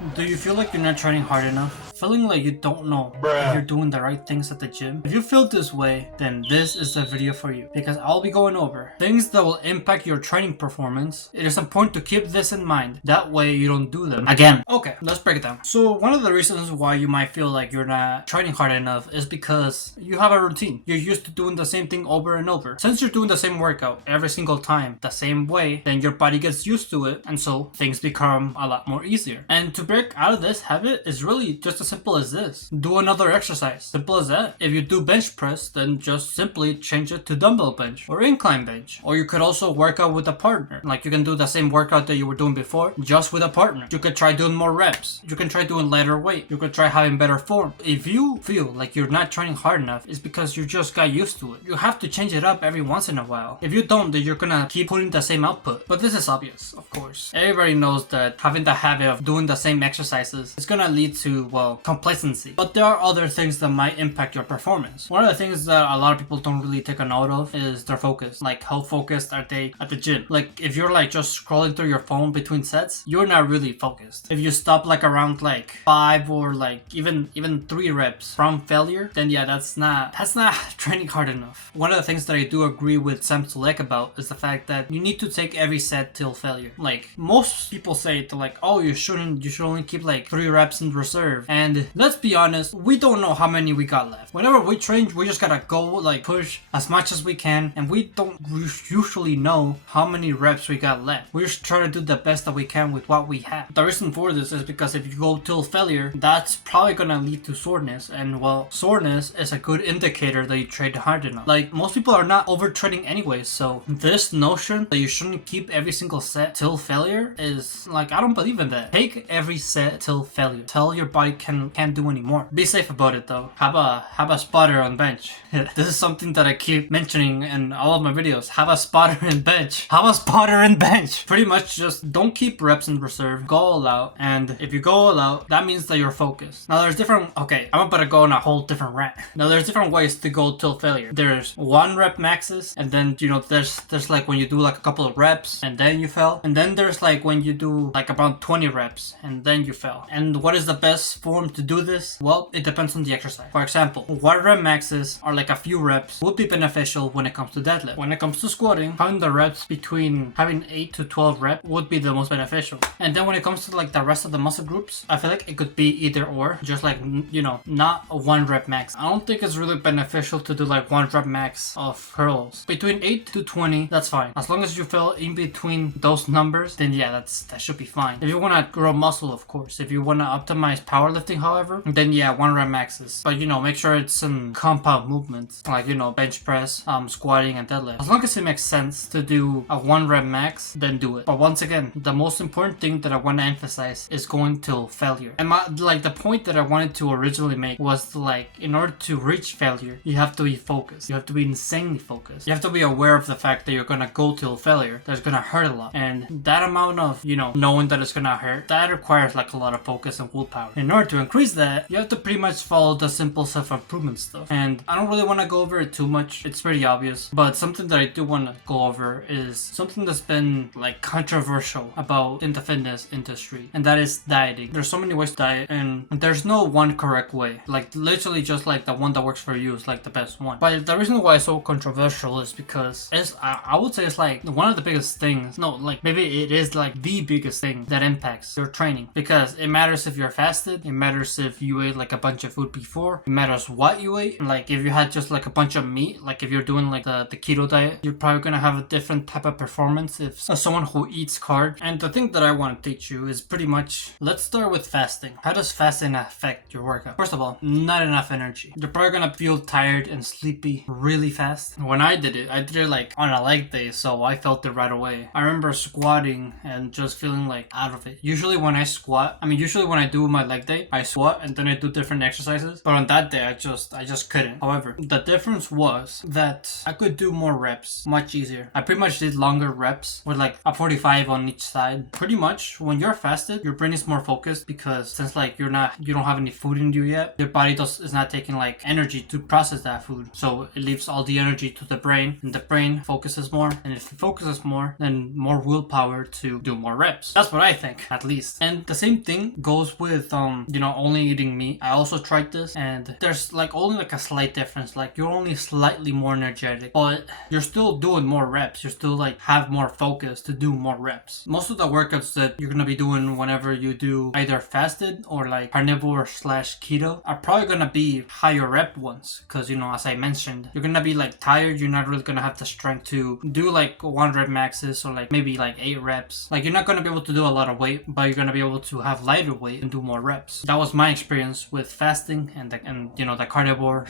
Do you feel like you're not training hard enough? Feeling like you don't know if you're doing the right things at the gym? If you feel this way, then this is the video for you, because I'll be going over things that will impact your training performance. It is important to keep this in mind. That way you don't do them again. Okay, let's break it down. So one of the reasons why you might feel like you're not training hard enough is because you have a routine. You're used to doing the same thing over and over. Since you're doing the same workout every single time the same way, then your body gets used to it, and so things become a lot more easier. And to break out of this habit is really just as simple as this. Do another exercise. Simple as that. If you do bench press, then just simply change it to dumbbell bench or incline bench. Or you could also work out with a partner. Like you can do the same workout that you were doing before, just with a partner. You could try doing more reps. You can try doing lighter weight. You could try having better form. If you feel like you're not training hard enough, it's because you just got used to it. You have to change it up every once in a while. If you don't, then you're gonna keep putting the same output. But this is obvious, of course. Everybody knows that having the habit of doing the same exercises is gonna lead to, well, complacency. But there are other things that might impact your performance. One of the things that a lot of people don't really take a note of is their focus. Like, how focused are they at the gym? Like, if you're like just scrolling through your phone between sets, you're not really focused. If you stop like around like 5 or like even 3 reps from failure, then yeah, that's not training hard enough. One of the things that I do agree with Sam Sulek about is the fact that you need to take every set till failure. Like, most people say to like, oh, you should only keep like 3 reps in reserve. And let's be honest, we don't know how many we got left. Whenever we train, we just gotta go like push as much as we can, and we don't usually know how many reps we got left. We just try to do the best that we can with what we have. The reason for this is because if you go till failure, that's probably gonna lead to soreness, and well, soreness is a good indicator that you trained hard enough. Like, most people are not overtraining anyways, so this notion that you shouldn't keep every single set till failure is like, I don't believe in that. Take every set till failure. Tell your body can't do anymore. Be safe about it though. Have a spotter on bench. This is something that I keep mentioning in all of my videos. Have a spotter in bench. Have a spotter in bench. Pretty much just don't keep reps in reserve. Go all out. And if you go all out, that means that you're focused. Now there's different, okay, I'm about to go on a whole different rant. Now there's different ways to go till failure. There's 1 rep maxes, and then, you know, there's like when you do like a couple of reps and then you fail. And then there's like when you do like about 20 reps and then you fail. And what is the best form to do this? Well, it depends on the exercise. For example, 1 rep maxes are like a few reps would be beneficial when it comes to deadlift. When it comes to squatting, having the reps between having 8 to 12 reps would be the most beneficial. And then when it comes to like the rest of the muscle groups, I feel like it could be either or, just like, you know, not a 1 rep max. I don't think it's really beneficial to do like 1 rep max of curls. Between 8 to 20, that's fine. As long as you fell in between those numbers, then yeah, that should be fine. If you want to grow muscle, of course. If you want to optimize powerlifting, however, then yeah, 1 rep maxes. But you know, make sure it's in compound movements, like, you know, bench press, squatting, and deadlift. As long as it makes sense to do a 1 rep max, then do it. But once again, the most important thing that I want to emphasize is going till failure. And the point that I wanted to originally make was like, in order to reach failure, you have to be focused. You have to be insanely focused. You have to be aware of the fact that you're gonna go till failure. That's gonna hurt a lot. And that amount of, you know, knowing that it's gonna hurt, that requires like a lot of focus and willpower. In order to increase that, you have to pretty much follow the simple self-improvement stuff. And I don't really want to go over it too much. It's pretty obvious. But something that I do want to go over is something that's been like controversial about in the fitness industry, and that is dieting. There's so many ways to diet, and there's no one correct way. Like, literally just like the one that works for you is like the best one. But the reason why it's so controversial is because I would say it's like one of the biggest things, no, like maybe it is like the biggest thing that impacts your training, because it matters if you're fasted, it matters if you ate like a bunch of food before, it matters what you ate. Like, if you had just like a bunch of meat, like if you're doing like the keto diet, you're probably gonna have a different type of performance if someone who eats carbs. And the thing that I want to teach you is pretty much, let's start with fasting. How does fasting affect your workout? First of all, not enough energy. You're probably gonna feel tired and sleepy really fast. When I did it like on a leg day, so I felt it right away. I remember squatting and just feeling like out of it. Usually when I do my leg day, I I squat and then I do different exercises. But on that day, I just couldn't. However, the difference was that I could do more reps much easier. I pretty much did longer reps with like a 45 on each side. Pretty much when you're fasted, your brain is more focused because since like you don't have any food in you yet, your body is not taking like energy to process that food. So it leaves all the energy to the brain, and the brain focuses more. And if it focuses more, then more willpower to do more reps. That's what I think, at least. And the same thing goes with only eating meat. I also tried this, and there's like only like a slight difference. Like you're only slightly more energetic, but you're still doing more reps. You still like have more focus to do more reps. Most of the workouts that you're gonna be doing whenever you do either fasted or like carnivore / keto are probably gonna be higher rep ones, because as I mentioned, you're gonna be like tired. You're not really gonna have the strength to do like 1 rep maxes or like maybe like 8 reps. Like you're not gonna be able to do a lot of weight, but you're gonna be able to have lighter weight and do more reps. That was my experience with fasting and the carnivore /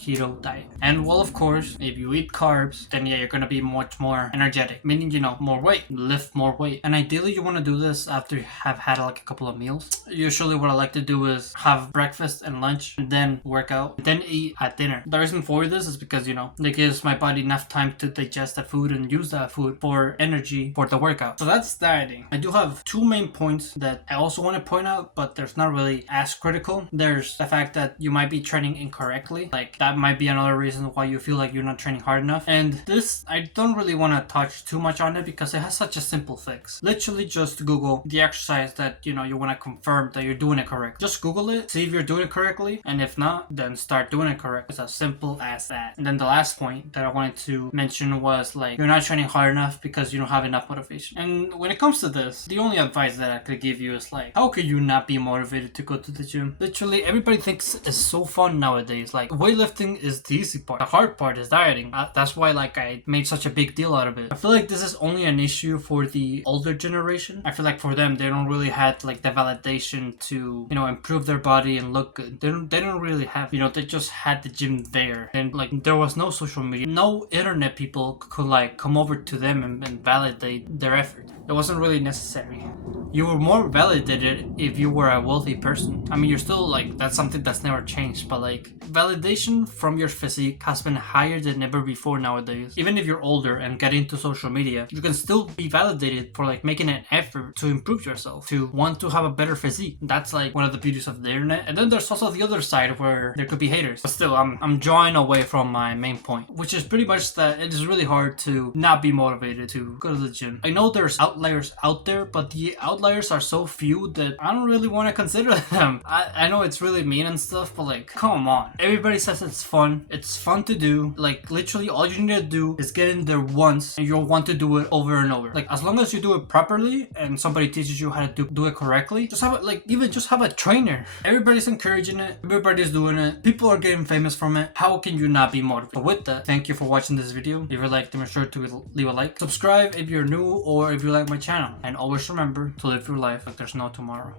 keto diet. And well, of course, if you eat carbs, then yeah, you're gonna be much more energetic, meaning more weight, lift more weight. And ideally you want to do this after you have had like a couple of meals. Usually what I like to do is have breakfast and lunch and then work out, then eat at dinner. The reason for this is because it gives my body enough time to digest the food and use that food for energy for the workout. So that's dieting. I do have 2 main points that I also want to point out, but there's not really as critical. There's the fact that you might be training incorrectly. Like that might be another reason why you feel like you're not training hard enough. And this, I don't really want to touch too much on it because it has such a simple fix. Literally just Google the exercise that you want to confirm that you're doing it correct. Just Google it, see if you're doing it correctly, and if not, then start doing it correct. It's as simple as that. And then the last point that I wanted to mention was like you're not training hard enough because you don't have enough motivation. And when it comes to this, the only advice that I could give you is like, how could you not be motivated to go to the gym? Literally everybody thinks it's so fun nowadays. Like weightlifting is the easy part. The hard part is dieting. That's why like I made such a big deal out of it. I feel like this is only an issue for the older generation. I feel like for them, they don't really have like the validation to improve their body and look good. They don't really have, they just had the gym there, and like there was no social media, no internet people could like come over to them and validate their effort. It wasn't really necessary. You were more validated if you were a wealthy person. I mean, you're still like, that's something that's never changed, but like validation from your physique has been higher than ever before nowadays. Even if you're older and get into social media, you can still be validated for like making an effort to improve yourself, to want to have a better physique. That's like one of the beauties of the internet. And then there's also the other side where there could be haters. But still, I'm drawing away from my main point, which is pretty much that it is really hard to not be motivated to go to the gym. I know there's outliers out there, but the outliers are so few that I don't really want to consider them. I know it's really mean and stuff, but like, come on. Everybody says it's fun. It's fun to do. Like literally all you need to do is get in there once and you'll want to do it over and over. Like as long as you do it properly and somebody teaches you how to do it correctly, just have a trainer. Everybody's encouraging it. Everybody's doing it. People are getting famous from it. How can you not be motivated? But with that, thank you for watching this video. If you liked it, make sure to leave a like. Subscribe if you're new or if you like my channel. And always remember to live your life like there's no tomorrow.